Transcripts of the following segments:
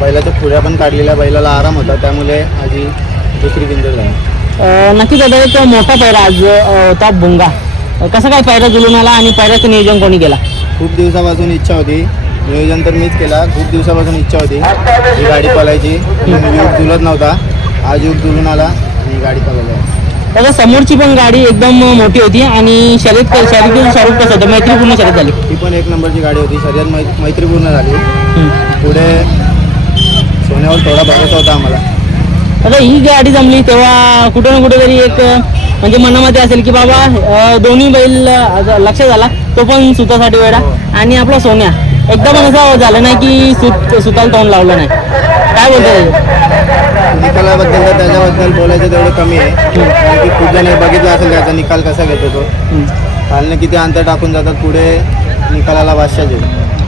बैलाच्या पुढ्या पण काढलेल्या बैलाला आराम होता त्यामुळे आधी दुसरी बिंदू झाली अ, नक्कीच दादा एक मोठा पैरा आज होता भुंगा कसं काय पैरा जुलून आला आणि पैऱ्याचं नियोजन कोणी केला? खूप दिवसापासून इच्छा होती. नियोजन तर मीच केला. खूप दिवसापासून इच्छा होती. ही गाडी पळायची. पण योग जुलत नव्हता. आज योग जुलून आला आणि ही गाडी पळायला दादा समोरची पण गाडी एकदम मोठी होती आणि शर्यत शर्यतीचं स्वरूप कसं होतं? मैत्रीपूर्ण शर्यत झाली. ही पण एक नंबरची गाडी होती. शर्यत मैत्रीपूर्ण झाली. पुढे सोन्यावर थोडा भरोसा होता आम्हाला. आता ही गाडी जमली तेव्हा कुठे ना कुठेतरी एक अ, म्हणजे मनामध्ये असेल की बाबा दोन्ही बैल अ, लक्षात आला तो पण सुतासाठी वेळा आणि आपला सोन्या एकदम असं झालं नाही की सुत सुताला तोंड लावलं नाही. काय बोलतो निकालाबद्दल तर त्याच्याबद्दल बोलायचं तेवढं कमी आहे. कारण की खूप जण बघितलं असेल त्याचा निकाल कसा घेतो तो. कालने किती अंतर टाकून जातात पुढे निकालाला बादशाचे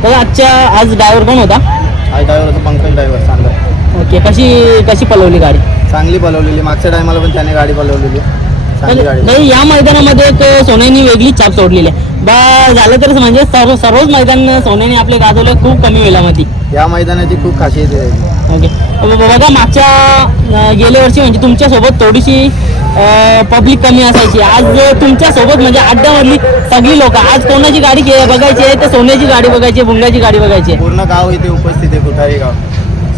तर आजच्या आज ड्रायव्हर कोण होता? आज ड्रायव्हर होता पंकज ड्रायव्हर ओके कशी कशी पलवली गाडी? चांगली बनवलेली मागच्या टायमाला पण त्याने गाडी चांगली गाडी. नाही या मैदानामध्ये एक सोन्यानी वेगळी छाप सोडलेली आहे. बा झालं तर म्हणजे सर्व सर्वच मैदान सोन्याने आपले गाजवले खूप कमी वेळामध्ये. या मैदानाची खूप खासियत आहे. ओके. बघा मागच्या गेल्या वर्षी म्हणजे तुमच्यासोबत थोडीशी पब्लिक कमी असायची. आज तुमच्यासोबत म्हणजे अड्ड्यामधली सगळी लोक. आज कोणाची गाडी बघायची आहे तर सोन्याची गाडी बघायची भुंगाची गाडी बघायची आहे. पूर्ण गाव इथे उपस्थित आहे कुठारी गाव.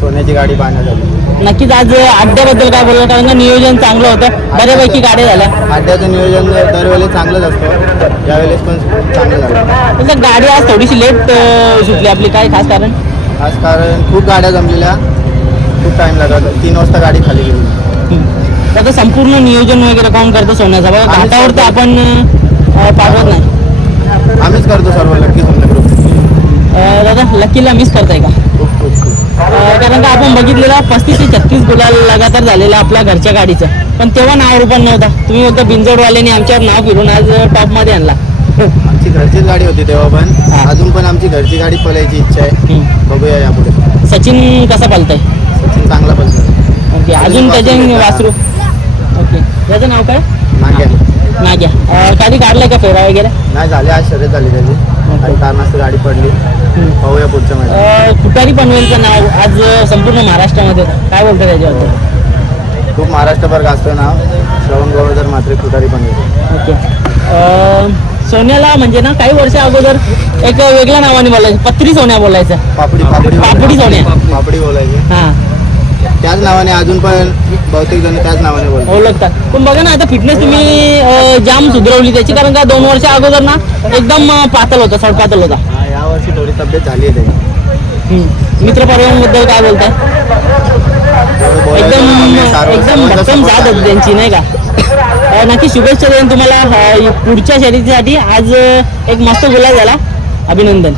सोन्याची गाडी पाहण्यासाठी नक्कीच आज अड्ड्याबद्दल काय बोललं कारण का नियोजन चांगलं होतं. बऱ्यापैकी गाड्या झाल्या. अड्ड्याचं नियोजन दरवेळेस चांगलंच असतं. यावेळेस पण चांगलं झालं. तसं गाडी आज थोडीशी लेट सुटली. आपली काय खास कारण? आज कारण खूप गाड्या जमलेल्या. खूप टाइम लागला. तीन वाजता गाडी खाली गेली. त्याचं संपूर्ण नियोजन वगैरे कोण करतं सोन्याचा? बघा घाटावर तर. आपण पाठवत नाही. आम्हीच करतो सर्व लक्की सोन्या ग्रुप दादा लकीला मिस करताय का? कारण का आपण बघितलेला पस्तीस ते छत्तीस गुलाल लगातार झालेला आपल्या घरच्या गाडीचं. पण तेव्हा नाव रूपण नव्हता. तुम्ही फक्त बिंजोडवाल्याने आमच्यावर नाव फिरून आज टॉपमध्ये आणला. आमची घरचीच गाडी होती तेव्हा पण. अजून पण आमची घरची गाडी पळायची इच्छा आहे. बघूया यापुढे. सचिन कसा पालताय सचिन चांगला पळतो ओके अजून त्याचे वासरू. वासरू. ओके. त्याचं नाव काय? मागे नाग्या कधी काढलाय का फेरा वगैरे? नाही झाली आज शर्यत झाली त्याची. काही कारणास्तव गाडी पडली. पाहूया पुढच्या महिन्यात खुटारी पनवेलचं नाव आज संपूर्ण महाराष्ट्रामध्ये. काय बोलतं त्याच्याबद्दल? खूप महाराष्ट्रभर गाजतं नाव. श्रवण गोवर्धन मात्र कुठारी येतो ओके. सोन्याला म्हणजे ना काही वर्ष अगोदर एक वेगळ्या नावाने बोलायचं. पत्री सोन्या बोलायचं. पापडी पापडी पापडी सोन्या. पापडी बोलायची. हां. त्याच नावाने अजून पण बहुतेक जण त्याच नावाने बोलतात. ओळखतात. पण बघा ना आता फिटनेस तुम्ही अं, जाम सुधरवली त्याची कारण का दोन वर्ष अगोदर ना एकदम अं, पातळ होता सडपातळ होता. हा, यावर्षी थोडी तब्येत झाली आहे त्याची. हम्म. काय बोलताय? बोलायचं एकदम सर्व- एकदम सर्वांचा भक्कम support साथ होती आहे. त्यांची नाही का? अं, नक्की शुभेच्छा देईन तुम्हाला अं, पुढच्या शर्यतीसाठी. आज अं, एक मस्त गुलाब झाला. अभिनंदन.